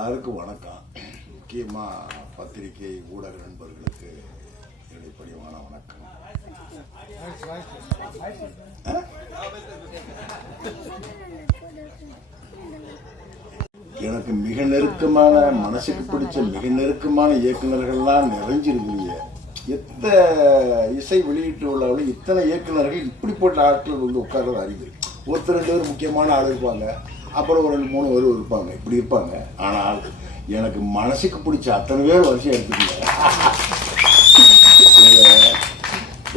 எல்லாருக்கும் வணக்கம். முக்கியமாக பத்திரிகை ஊடக நண்பர்களுக்கு என்னுடைய பணிவான வணக்கம். எனக்கு மிக நெருக்கமான மனசுக்கு பிடிச்ச மிக நெருக்கமான இயக்குநர்கள்லாம் நிறைஞ்சிருக்கீங்க. எத்த இசை வெளியிட்டு உள்ளவர்கள் இத்தனை இயக்குநர்கள் இப்படிப்பட்ட ஆட்கள் வந்து உட்கார்றது அறிவு ஒருத்தர் ரெண்டு பேர் முக்கியமான ஆள் இருப்பாங்க. அப்புறம் ஒரு ரெண்டு மூணு பேர் இருப்பாங்க. இப்படி இருப்பாங்க. ஆனால் எனக்கு மனசுக்கு பிடிச்ச அத்தனை பேர் வரிசையாக எடுத்துக்கல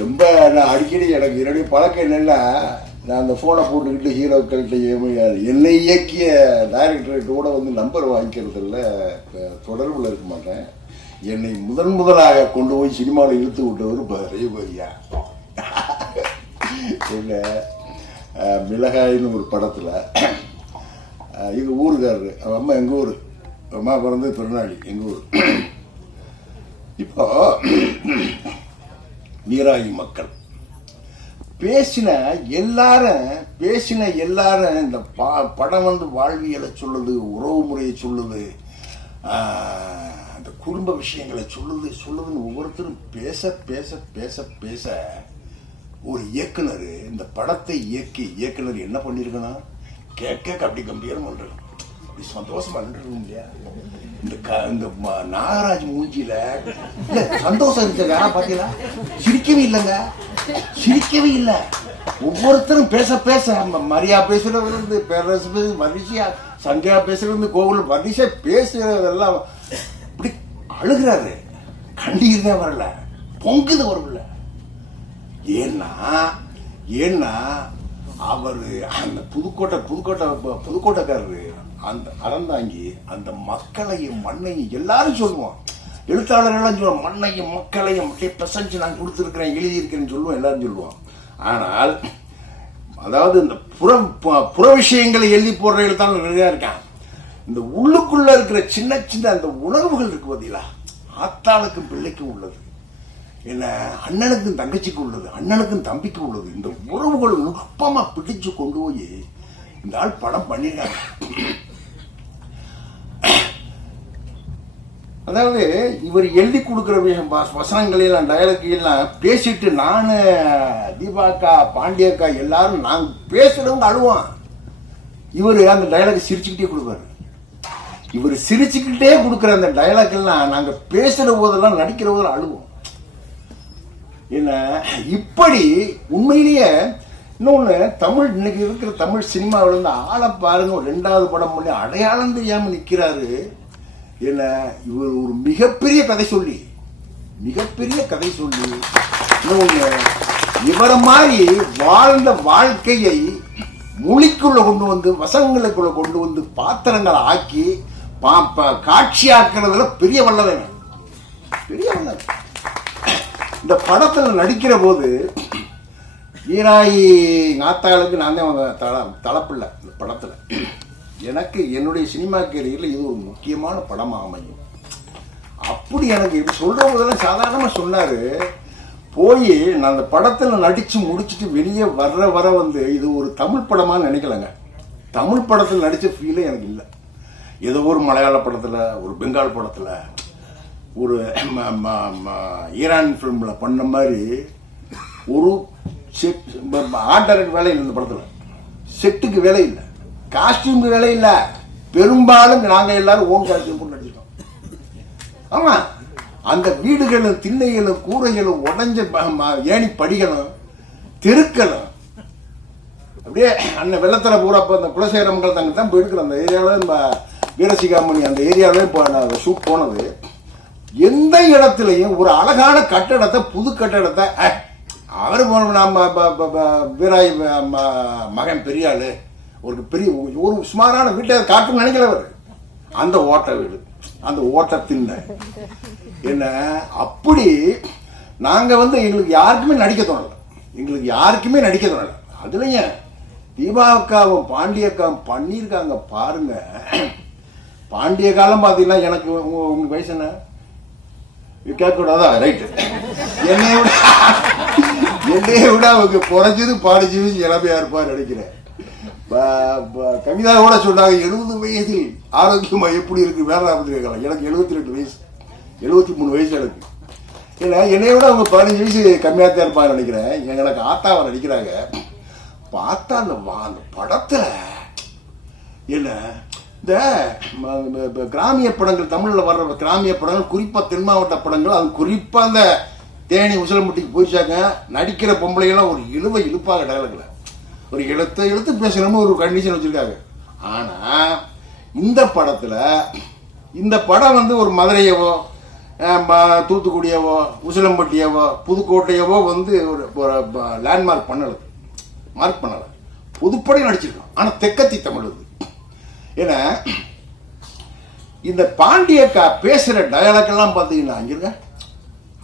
ரொம்ப நான் அடிக்கடி எனக்கு என்னுடைய பழக்கம் என்னென்னா நான் அந்த ஃபோனை போட்டுக்கிட்டு ஹீரோக்கள்கிட்ட ஏமையாது என்னை இயக்கிய டைரக்டர்கிட்ட கூட வந்து நம்பர் வாங்கிக்கிறதில்ல தொடர்பில் இருக்க மாட்டேன். என்னை முதன் முதலாக கொண்டு போய் சினிமாவில் இழுத்து விட்டவர் ரேபரியா இல்லை மிளகாயின்னு ஒரு படத்தில் எங்கள் ஊருக்காரரு. அவன் அம்மா எங்கள் ஊர். அம்மா பிறந்தது திருநாளி எங்கள் ஊர். இப்போ நீராகி மக்கள். பேசின எல்லாரும் பேசின எல்லாரும் இந்த பா- படம் வந்து வாழ்வியலை சொல்லுது உறவு முறையை சொல்லுது அந்த குடும்ப விஷயங்களை சொல்லுது சொல்லுதுன்னு ஒவ்வொருத்தரும் பேச பேச பேச பேச ஒரு இயக்குனர் இந்த படத்தை இயக்கி இயக்குனர் என்ன பண்ணியிருக்கணும் கேட்க அப்படி கம்பீரம் பண்றது அப்படி சந்தோஷமா நின்றுருக்கும் இல்லையா இந்த க இந்த ம- நாகராஜ் மூஞ்சியில சந்தோஷம் சந்தோஷம் இருக்குங்க பாத்தீங்களா? சிரிக்கவே இல்லைங்க. சிரிக்கவே இல்லை. ஒவ்வொருத்தரும் பேச பேச மரியா பேசுறது இருந்து பேரரசு பேசு வரிசையா சங்கையா பேசுறது இருந்து கோவில் வரிசை பேசுறதெல்லாம் இப்படி அழுகிறாரு. கண்ணீர் தான் வரல. பொங்குது வரல ஏன்னா ஏன்னா அவர் அந்த புதுக்கோட்டை புதுக்கோட்டை புதுக்கோட்டைக்காரரு அந்த அறந்தாங்கி அந்த மக்களையும் மண்ணையும் எல்லாரும் சொல்லுவோம் எழுத்தாளர்கள்லாம் சொல்லுவோம் மண்ணையும் மக்களையும் அப்படியே பிரசஞ்சு நான் கொடுத்துருக்கிறேன் எழுதியிருக்கிறேன்னு சொல்லுவோம் எல்லாரும் சொல்லுவோம் ஆனால் அதாவது இந்த புற புற விஷயங்களை எழுதி போடுற எழுத்தாளர் நிறையா இருக்கான் இந்த உள்ளுக்குள்ள இருக்கிற சின்ன சின்ன அந்த உணர்வுகள் இருக்கு பார்த்தீங்களா ஆத்தாளுக்கும் பிள்ளைக்கும் உள்ளது. என்ன அண்ணனுக்கும் தங்கச்சிக்கு உள்ளது அண்ணனுக்கும் தம்பிக்கு உள்ளது. இந்த உறவுகள் நுட்பமா பிடிச்சு கொண்டு போய் இந்த ஆள் படம் பண்ணிருக்காங்க அதாவது இவர் எழுதி கொடுக்குற விஷயம் வ- வசனங்கள் எல்லாம் டயலாக் எல்லாம் பேசிட்டு நானு தீபாக்கா பாண்டியக்கா எல்லாரும் நாங்க பேசுறவங்க அழுவான் இவர் அந்த டயலாக் சிரிச்சுக்கிட்டே கொடுப்பாரு. இவர் சிரிச்சுக்கிட்டே கொடுக்குற அந்த டயலாக் எல்லாம் நாங்க பேசுற போதெல்லாம் நடிக்கிற போதெல்லாம் அழுவோம். என்ன இப்படி உண்மையிலேயே இன்னொன்று தமிழ் இன்னைக்கு இருக்கிற தமிழ் சினிமாவில் இருந்து ஆளை பாருங்க ஒரு ரெண்டாவது படம் பண்ணி அடையாளம் தெரியாமல் நிற்கிறாரு என்ன இவர் ஒரு மிகப்பெரிய கதை சொல்லி மிகப்பெரிய கதை சொல்லி இன்னொன்று இவரை மாதிரி வாழ்ந்த வாழ்க்கையை மொழிக்குள்ளே கொண்டு வந்து வசங்களுக்குள்ளே கொண்டு வந்து பாத்திரங்களை ஆக்கி பா- காட்சி காட்சியாக்குறதுல பெரிய வல்லவன். பெரிய வல்லவன். இந்த படத்தில் நடிக்கிற போது வீராயி நாத்தாளுக்கு நான் தான் அவங்க தல தலைப்பில்லை இந்த படத்தில். எனக்கு என்னுடைய சினிமா கேரியரில் இது ஒரு முக்கியமான படமாக அமையும். அப்படி எனக்கு இப்படி சொல்கிற போதெல்லாம் சாதாரணமாக சொன்னார். போய் நான் அந்த படத்தில் நடித்து முடிச்சுட்டு வெளியே வர்ற வர வந்து இது ஒரு தமிழ் படமாக நினைக்கலங்க. தமிழ் படத்தில் நடித்த ஃபீலே எனக்கு இல்லை. ஏதோ ஒரு மலையாள படத்தில் ஒரு பெங்கால் படத்தில் ஒரு ம- ம- ம- ஈரான் ஃபிலிமில் பண்ண மாதிரி ஒரு செட் ஆண்டருக்கு வேலை இல்லை இந்த படத்தில். செட்டுக்கு வேலை இல்லை. காஸ்டியூமுக்கு வேலை இல்லை. பெரும்பாலும் நாங்கள் எல்லாரும் ஓன் காஸ்டியூம் போட்டு நடிச்சிருக்கோம். ஆமா. அந்த வீடுகளும் திண்ணைகளும் கூரைகளும் உடஞ்ச ம- ஏணி படிகளும் தெருக்களும் அப்படியே அண்ணன் வெள்ளத்தில் பூரா இப்போ அந்த குலசேகரமங்கல் தங்க தான் போயிருக்கிற அந்த ஏரியாவில் நம்ம வீரசிகாமணி அந்த ஏரியாவிலே இப்போ நான் ஷூட் போனது. எந்த இடத்துலையும் ஒரு அழகான கட்டடத்தை புது கட்டடத்தை அவர் நம்ம வீராய் ம- மகன் பெரியாள் ஒரு பெரிய ஒரு சுமாரான வீட்டை காட்டும் நினைக்கிறவர் அந்த ஓட்ட வீடு அந்த ஓட்ட திண்ணை. என்ன அப்படி நாங்கள் வந்து எங்களுக்கு யாருக்குமே நடிக்க தோணலை. எங்களுக்கு யாருக்குமே நடிக்க தோணலை. அதுலயும் தீபாவுக்காவும் பாண்டியக்காவும் பண்ணியிருக்காங்க பாருங்க. பாண்டிய காலம் பார்த்தீங்கன்னா எனக்கு உங்களுக்கு வயசு என்ன? கேட்கக்கூடாதா ரைட்டு என்னைய விட என்னைய விட அவங்க குறைஞ்சது பாடிச்சு இளமையா இருப்பார் நினைக்கிறேன். கவிதா கூட சொன்னாங்க எழுபது வயதில் ஆரோக்கியமா எப்படி இருக்கு வேற கேட்கலாம் எனக்கு எழுபத்தி ரெண்டு வயசு. எழுபத்தி மூணு வயசு எனக்கு. ஏன்னா என்னை விட அவங்க பதினஞ்சு வயசு கம்மியாக தான் இருப்பாங்க நினைக்கிறேன். எனக்கு ஆத்தாவை நடிக்கிறாங்க பார்த்தா அந்த அந்த படத்துல என்ன இந்த கிராமிய படங்கள் தமிழில் வர்ற கிராமிய படங்கள் குறிப்பாக தென் மாவட்ட படங்கள் அது குறிப்பாக அந்த தேனி உசிலம்பட்டிக்கு போயிச்சாங்க நடிக்கிற பொம்பளைகள்லாம் ஒரு இழுவை இழுப்பாக டயலாகில் ஒரு இழுத்த இழுத்து பேசணும்னு ஒரு கண்டிஷன் வச்சுருக்காங்க. ஆனால் இந்த படத்தில் இந்த படம் வந்து ஒரு மதுரையவோ தூத்துக்குடியவோ உசிலம்பட்டியவோ புதுக்கோட்டையவோ வந்து ஒரு லேண்ட்மார்க் பண்ணலை. மார்க் பண்ணலை. புதுப்படையும் நடிச்சிருக்கான். ஆனால் தெக்கத்தி தமிழ் அது ஏன்னா இந்த பாண்டியக்கா பேசுகிற டயலாக் எல்லாம் பார்த்தீங்கன்னா அங்கிருங்க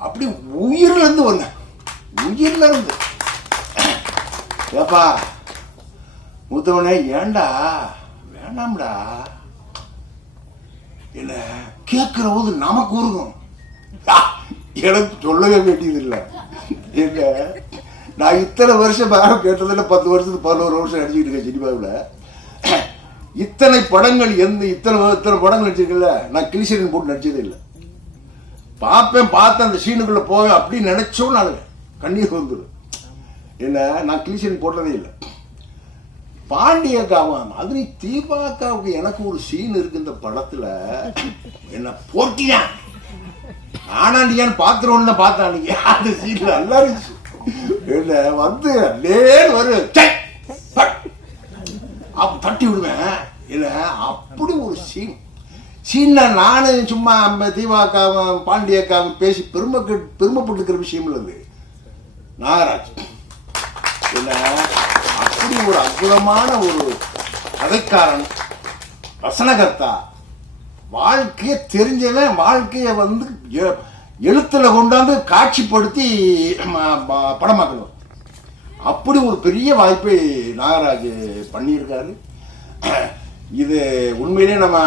அப்படி உயிர்ல இருந்து வந்தேன் உயிர்ல இருந்து. ஏப்பா மூத்தவனே ஏண்டா? வேண்டாம்டா. என்ன கேட்குற போது நமக்கு உருகும். எனக்கு சொல்லவே வேண்டியதில்லை. இல்லை என்ன நான் இத்தனை வருஷம் பேரம் கேட்டதில்லை பத்து வருஷத்துக்கு பதினோரு வருஷம் அடிச்சுக்கிட்டு இருக்கேன் சினிமாவில். இத்தனை படங்கள் எந்த இத்தனை இத்தனை படங்கள் நடிச்சிருக்கல நான் கிளிசரின் போட்டு நடிச்சதே இல்லை. பார்ப்பேன் பார்த்து அந்த சீனுக்குள்ள போவேன் அப்படின்னு நினைச்சோம் நான் கண்ணீர் வந்துடும் என்ன நான் கிளிசரின் போட்டதே இல்லை. பாண்டியக்காவும் மதுரை தீபாக்காவுக்கு எனக்கு ஒரு சீன் இருக்கு இந்த படத்துல. என்ன போட்டியான் ஆனாண்டியான்னு பாத்துருவோம்னு தான் பார்த்தேன் அந்த சீன் நல்லா இருந்துச்சு. என்ன வந்து லேன் வரும் தட்டி விடுவேன். இல்லை அப்படி ஒரு சீன் சீன்ல நானும் சும்மா நம்ம தீபாக்காவும் பாண்டியக்காவும் பேசி பெருமை பெருமைப்பட்டுக்கிற விஷயம் இல்லை நாகராஜ். இல்ல அப்படி ஒரு அற்புதமான ஒரு கதைக்காரன் வசனகர்த்தா வாழ்க்கையை தெரிஞ்சவன் வாழ்க்கையை வந்து எ- எழுத்துல கொண்டாந்து காட்சிப்படுத்தி படமாக்கணும். அப்படி ஒரு பெரிய வாய்ப்பை நாகராஜ் பண்ணியிருக்காரு. இது உண்மையிலே நம்ம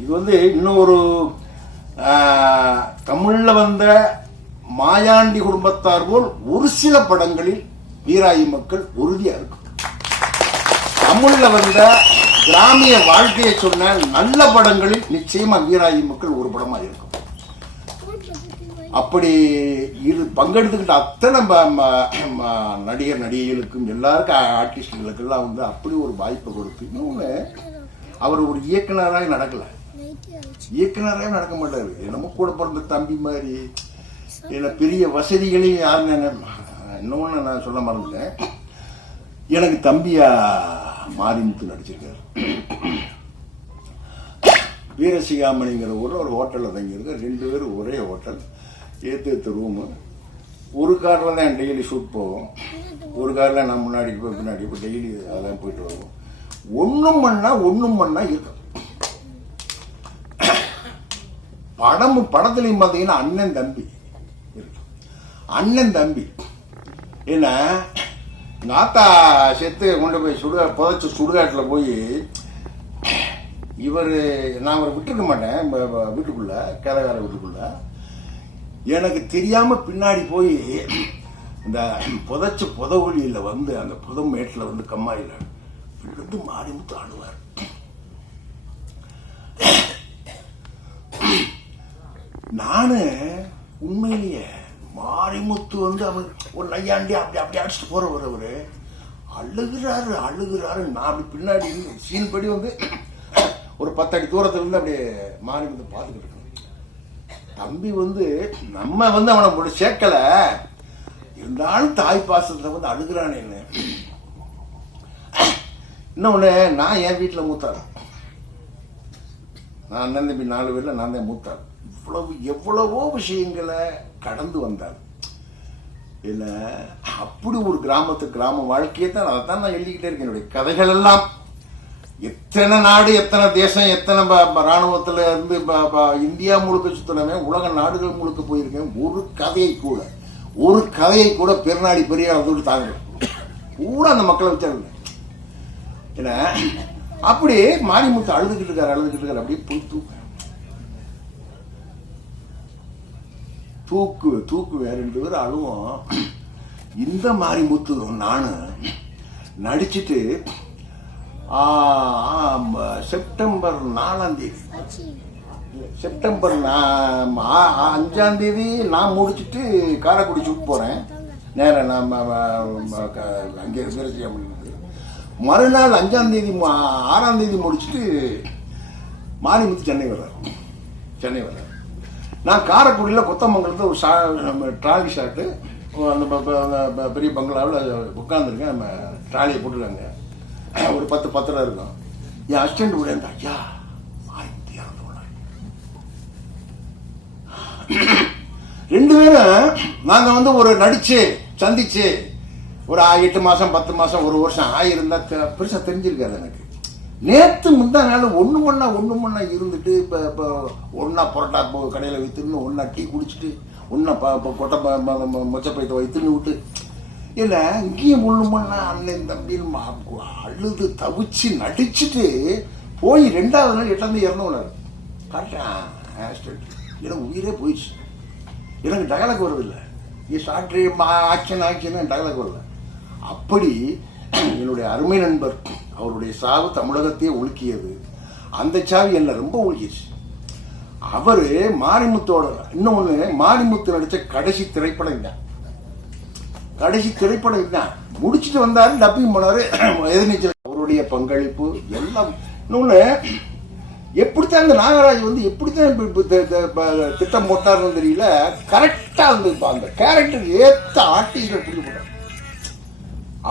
இது வந்து இன்னொரு தமிழில் வந்த மாயாண்டி குடும்பத்தார் போல் ஒரு சில படங்களில் வீராயி மக்கள் உறுதியா இருக்கும். தமிழ்ல வந்த கிராமிய வாழ்க்கையை சொன்ன நல்ல படங்களில் நிச்சயமா வீராயி மக்கள் ஒரு படமா இருக்கும். அப்படி இரு பங்கெடுத்துக்கிட்ட அத்தனை நடிகர் நடிகைகளுக்கும் எல்லாருக்கும் ஆர்டிஸ்டுகளுக்கெல்லாம் வந்து அப்படி ஒரு வாய்ப்பை கொடுத்து இன்னொன்று அவர் ஒரு இயக்குனராக நடக்கல. இயக்குனராக நடக்க மாட்டாரு. என்னமோ கூட பிறந்த தம்பி மாதிரி. என்ன பெரிய வசதிகளையும் யாரும் இன்னொன்று நான் சொல்ல மறந்துட்டேன். எனக்கு தம்பியா மாரிமுத்து நடிச்சிருக்காரு. வீரசிகாமணிங்கிற ஊரில் ஒரு ஹோட்டலில் தங்கியிருக்க ரெண்டு பேரும் ஒரே ஹோட்டல். ஏற்று ஏற்று ரூமு ஒரு காரில் தான் டெய்லி ஷூட் போவோம். ஒரு காரில் நான் முன்னாடி போய் பின்னாடி போய் டெய்லி அதெல்லாம் போயிட்டு வருவோம். ஒன்றும் பண்ணா ஒன்றும் பண்ணா இருக்கும். படம் படத்துலையும் பார்த்தீங்கன்னா அண்ணன் தம்பி அண்ணன் தம்பி. என்ன? நாத்தா செத்து கொண்டு போய் சுடுகா புதைச்சி சுடுகாட்டில் போய் இவர் நான் அவரை விட்டுருக்க மாட்டேன் வீட்டுக்குள்ள கேரகார வீட்டுக்குள்ள. எனக்கு தெரியாம பின்னாடி போய் இந்த புதைச்ச புதவுலியில் வந்து அந்த புதமேட்டில் வந்து கம்மாயில் விழுந்து மாறி முத்து ஆடுவார். நானு உண்மையிலேயே மாரிமுத்து வந்து அவர் ஒரு நையாண்டி அப்படி அப்படி அடிச்சுட்டு போறவர் அவரு. அழுகிறாரு அழுகுறாரு. நான் அப்படி பின்னாடி இருந்து சீன் படி வந்து ஒரு பத்தடி தூரத்துல இருந்து அப்படியே மாரிமுத்து பார்த்துக்கிட்டு இருக்கேன். தம்பி வந்து நம்ம வந்து அவனை சேர்க்கல. இருந்தாலும் தாய் பாசத்துல வந்து அழுகுறானேன்னு இன்னொன்று நான் என் வீட்டில் மூத்தாள். நான் அண்ணன் தம்பி நாலு பேரில் நான் தான் மூத்தார் இவ்வளவு எவ்வளவோ விஷயங்களை கடந்து வந்தார் இல்லை அப்படி ஒரு கிராமத்து கிராம வாழ்க்கையை தான் அதை தான் நான் எழுதிக்கிட்டே இருக்கேன். என்னுடைய கதைகள் எல்லாம். எத்தனை நாடு எத்தனை தேசம் எத்தனை ப- இருந்து இந்தியா முழுக்க சுத்தினவன் உலக நாடுகள் முழுக்க போயிருக்கேன். ஒரு கதையை கூட ஒரு கதையை கூட பெருநாடி பெரியார் வந்து தாங்க. கூட அந்த மக்களை வச்சாருங்க. என்ன? அப்படியே மாரிமுத்து அழுதுகிட்டு இருக்காரு அழுதுகிட்டு இருக்காரு அப்படியே போய் தூக்கு. தூக்கு தூக்கு ரெண்டு பேரும் அழுவோம். இந்த மாரிமுத்து நானு நடிச்சிட்டு செப்டம்பர் நாலாம் தேதி. செப்டம்பர் அஞ்சாம் தேதி நான் முடிச்சுட்டு காரைக்குடி சுட்டு போகிறேன் நேராக நான் அங்கே ம- ம- மறுநாள் அஞ்சாம் தேதி ஆறாம் தேதி முடிச்சுட்டு மாரிமுத்து சென்னை வர்றார். சென்னை வர்றார். நான் காரைக்குடியில் கொத்தமங்கலத்தில் ஒரு ஷா நம்ம ட்ராலி ஷாட்டு அந்த பெரிய பங்களாவில் உட்காந்துருக்கேன் நம்ம ட்ராலியை போட்டுருக்காங்க ஒரு பத்து பத்திரம் இருக்கும். என் அசிஸ்டண்ட் கூட இருந்தா ஐயா மாரிமுத்து இறந்து ரெண்டு பேரும் நாங்கள் வந்து ஒரு நடிச்சு சந்திச்சு ஒரு எட்டு மாதம் பத்து மாதம் ஒரு வருஷம் ஆகியிருந்தால் பெருசாக தெரிஞ்சிருக்காது எனக்கு. நேற்று முந்தா நாள் ஒன்று மண்ணா ஒன்று மண்ணா இருந்துட்டு இப்போ இப்போ ஒன்றா பரோட்டா போ கடையில் வைத்துன்னு ஒன்றா டீ குடிச்சிட்டு ஒன்றா ப- கொட்டை ப- ம- ம- வைத்துன்னு விட்டு இல்லை இங்கேயும் ஒண்ணு மண்ணா அண்ணன் தம்பின்னு அழுது தவிச்சு நடிச்சுட்டு போய் ரெண்டாவது நாள் எட்டாந்து இறந்தவனாரு கரெக்டாக ஆக்சிடென்ட் எனக்கு உயிரே போயிடுச்சு. எனக்கு டகலக்கு வருதில்லை ஸ்டார்ட் ஆக்ஷன் ஆக்ஷன் டகலக்கு வரல. அப்படி என்னுடைய அருமை நண்பர் அவருடைய சாவு தமிழகத்தையே உலுக்கியது அந்த சாவி என்ன ரொம்ப உலுக்கிடுச்சு அவரு மாரிமுத்தோட இன்னொன்னு மாரிமுத்து நடிச்ச கடைசி திரைப்படம் தான் கடைசி திரைப்படம் தான் முடிச்சிட்டு வந்தாரு டப்பிங் போனாரு எதிர்நீச்சல். அவருடைய பங்களிப்பு எல்லாம் இன்னொன்று எப்படித்தான் இந்த நாகராஜ் வந்து எப்படித்தான் இப்ப- திட்டம் போட்டாருன்னு தெரியல கரெக்டா வந்து அந்த கேரக்டருக்கு ஏத்த ஆர்டிஸ்ட பிடிச்சு போட்டார்.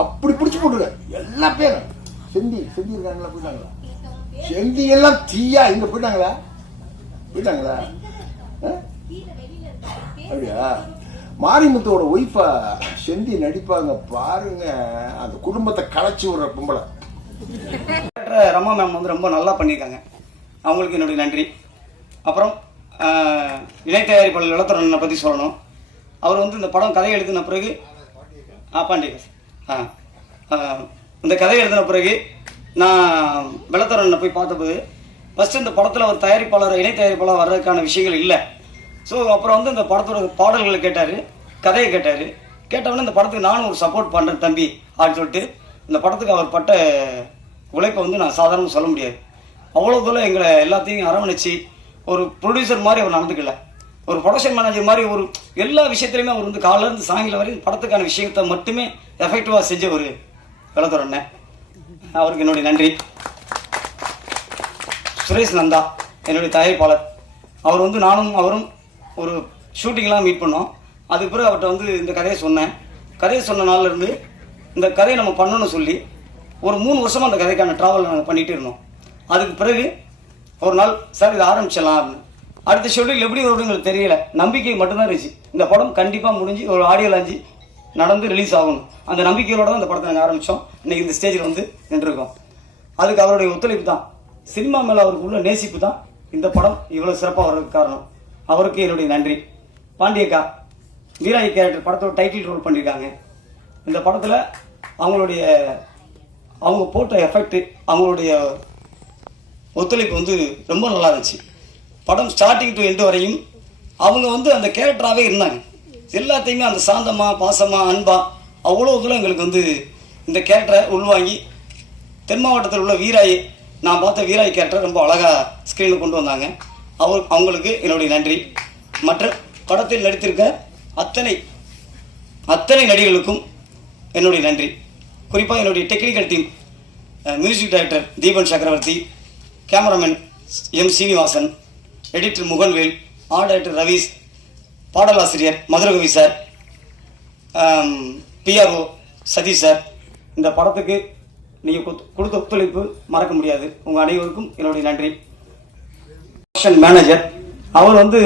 அப்படி பிடிச்சு போட்டுருக்காரு எல்லா பேரும். செந்தி செந்தி இருக்காங்களா போயிட்டாங்களா? செந்தி எல்லாம் தீயா இங்க போயிட்டாங்களா? போயிட்டாங்களா? அப்படியா? மாரிமுத்தோட ஒய்ஃபா செந்தி நடிப்பாங்க பாருங்க. அந்த குடும்பத்தை களைச்சி விடுற பொம்பளை. ரமா மேம் வந்து ரொம்ப நல்லா பண்ணியிருக்காங்க. அவங்களுக்கு என்னுடைய நன்றி. அப்புறம் இணை தயாரிப்பாளர் இளத்தரனை பற்றி சொல்லணும். அவர் வந்து இந்த படம் கதை எழுதின பிறகு ஆ பாண்டிய இந்த கதை எழுதின பிறகு நான் வெள்ளத்தரனை போய் பார்த்தபோது ஃபஸ்ட்டு இந்த படத்தில் ஒரு தயாரிப்பாளர் இணை தயாரிப்பாளர் வர்றதுக்கான விஷயங்கள் இல்லை. ஸோ அப்புறம் வந்து இந்த படத்தோட பாடல்களை கேட்டார் கதையை கேட்டார். கேட்டவொடனே இந்த படத்துக்கு நானும் ஒரு சப்போர்ட் பண்ணுறேன் தம்பி அப்படின்னு சொல்லிட்டு இந்த படத்துக்கு அவர் பட்ட உழைப்பை வந்து நான் சாதாரணமாக சொல்ல முடியாது. அவ்வளோ தூரம் எங்களை எல்லாத்தையும் அரவணைச்சு ஒரு ப்ரொடியூசர் மாதிரி அவர் நடந்துக்கல. ஒரு ப்ரொடக்ஷன் மேனேஜர் மாதிரி ஒரு எல்லா விஷயத்துலையுமே அவர் வந்து காலைல இருந்து சாயங்காலம் வரையும் படத்துக்கான விஷயத்தை மட்டுமே எஃபெக்டிவாக செஞ்ச ஒரு விளத்துற அவருக்கு என்னுடைய நன்றி. சுரேஷ் நந்தா என்னுடைய தயாரிப்பாளர். அவர் வந்து நானும் அவரும் ஒரு ஷூட்டிங்லாம் மீட் பண்ணோம். அதுக்கு பிறகு அவர்கிட்ட வந்து இந்த கதையை சொன்னேன். கதையை சொன்ன நாள்லேருந்து இந்த கதையை நம்ம பண்ணணும்னு சொல்லி ஒரு மூணு வருஷமாக அந்த கதைக்கான ட்ராவல் நாங்கள் பண்ணிகிட்டு இருந்தோம். அதுக்கு பிறகு ஒரு நாள் சார் இதை ஆரம்பிச்சிடலாம் அப்படின்னு. அடுத்த ஷெட்யூல் எப்படி வரும்னு எங்களுக்கு தெரியல. நம்பிக்கை மட்டும்தான் இருந்துச்சு. இந்த படம் கண்டிப்பாக முடிஞ்சு ஒரு ஆடியோ லாஞ்சி நடந்து ரிலீஸ் ஆகணும். அந்த நம்பிக்கையோட தான் இந்த படத்தை நாங்கள் ஆரம்பித்தோம் இன்னைக்கு இந்த ஸ்டேஜில் வந்து நின்றுருக்கோம். அதுக்கு அவருடைய ஒத்துழைப்பு தான். சினிமா மேலே அவருக்கு உள்ள நேசிப்பு தான் இந்த படம் இவ்வளோ சிறப்பாக வர்றதுக்கு காரணம். அவருக்கு என்னுடைய நன்றி. பாண்டியக்கா வீராயி கேரக்டர் படத்தோட டைட்டில் ரோல் பண்ணியிருக்காங்க இந்த படத்தில் அவங்களுடைய அவங்க போட்ட எஃபெக்ட் அவங்களுடைய ஒத்துழைப்பு வந்து ரொம்ப நல்லா இருந்துச்சு. படம் ஸ்டார்டிங் டு எண்டு வரையும் அவங்க வந்து அந்த கேரக்டராகவே இருந்தாங்க. எல்லாத்தையுமே அந்த சாந்தமாக பாசமாக அன்பா அவ்வளோ தூரம் எங்களுக்கு வந்து இந்த கேரக்டரை உள்வாங்கி தென் மாவட்டத்தில் உள்ள வீராய் நான் பார்த்த வீராய் கேரக்டரை ரொம்ப அழகாக ஸ்க்ரீனில் கொண்டு வந்தாங்க. அவர் அவங்களுக்கு என்னுடைய நன்றி. மற்ற படத்தில் நடித்திருக்க அத்தனை அத்தனை நடிகர்களுக்கும் என்னுடைய நன்றி. குறிப்பாக என்னுடைய technical team music director Deepan Chakravarthy cameraman M Srinivasan editor Muganvel art director Ravees பாடலாசிரியர் Madhurakavi sir PRO Sathish sir. இந்த படத்துக்கு நீங்கள் கொடுத்த ஒத்துழைப்பு மறக்க முடியாது. உங்கள் அனைவருக்கும் என்னுடைய நன்றி. ப்ரொடக்ஷன் மேனேஜர் அவர் வந்து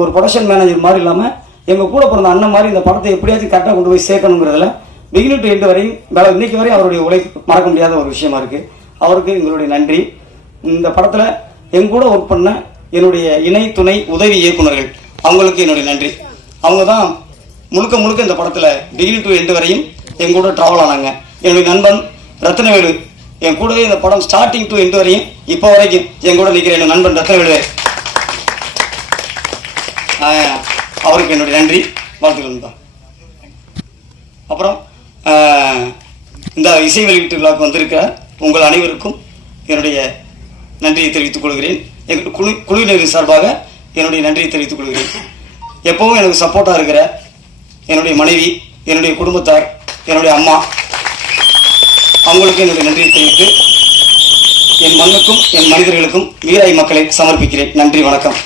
ஒரு ப்ரொடக்ஷன் மேனேஜர் மாதிரி இல்லாமல் எங்கள் கூட பிறந்த அண்ணன் மாதிரி இந்த படத்தை எப்படியாச்சும் கரெக்டாக கொண்டு போய் சேர்க்கணுங்கிறதுல பிகினி டு எண்டு வரையும் வேலை இன்னைக்கு வரையும் அவருடைய உழைப்பு மறக்க முடியாத ஒரு விஷயமா இருக்குது அவருக்கு எங்களுடைய நன்றி. இந்த படத்தில் எங்கூட ஒர்க் பண்ண என்னுடைய இணை துணை உதவி இயக்குனர்கள் அவங்களுக்கு என்னுடைய நன்றி. அவங்க தான் முழுக்க முழுக்க இந்த படத்தில் டிகிரி டு எண்டு வரையும் என் கூட ட்ராவல் ஆனாங்க. என்னுடைய நண்பன் ரத்னவேலு என் கூடவே இந்த படம் ஸ்டார்டிங் டு எண்டு வரையும் இப்போ வரைக்கும் என் கூட நிற்கிற என் நண்பன் ரத்னவேலு அவருக்கு என்னுடைய நன்றி. வாழ்த்துக்கள் தான் அப்புறம் இந்த இசை வெளியீட்டு விழாவுக்கு வந்திருக்கிற உங்கள் அனைவருக்கும் என்னுடைய நன்றியை தெரிவித்துக் கொள்கிறேன். எங்கள் குழு குழுவினரின் சார்பாக என்னுடைய நன்றியை தெரிவித்துக் கொள்கிறேன். எப்பவும் எனக்கு சப்போர்ட்டாக இருக்கிற என்னுடைய மனைவி என்னுடைய குடும்பத்தார் என்னுடைய அம்மா அவங்களுக்கு என்னுடைய நன்றியை தெரிவித்து என் மண்ணுக்கும் என் மனிதர்களுக்கும் வீராய் மக்களை சமர்ப்பிக்கிறேன். நன்றி வணக்கம்.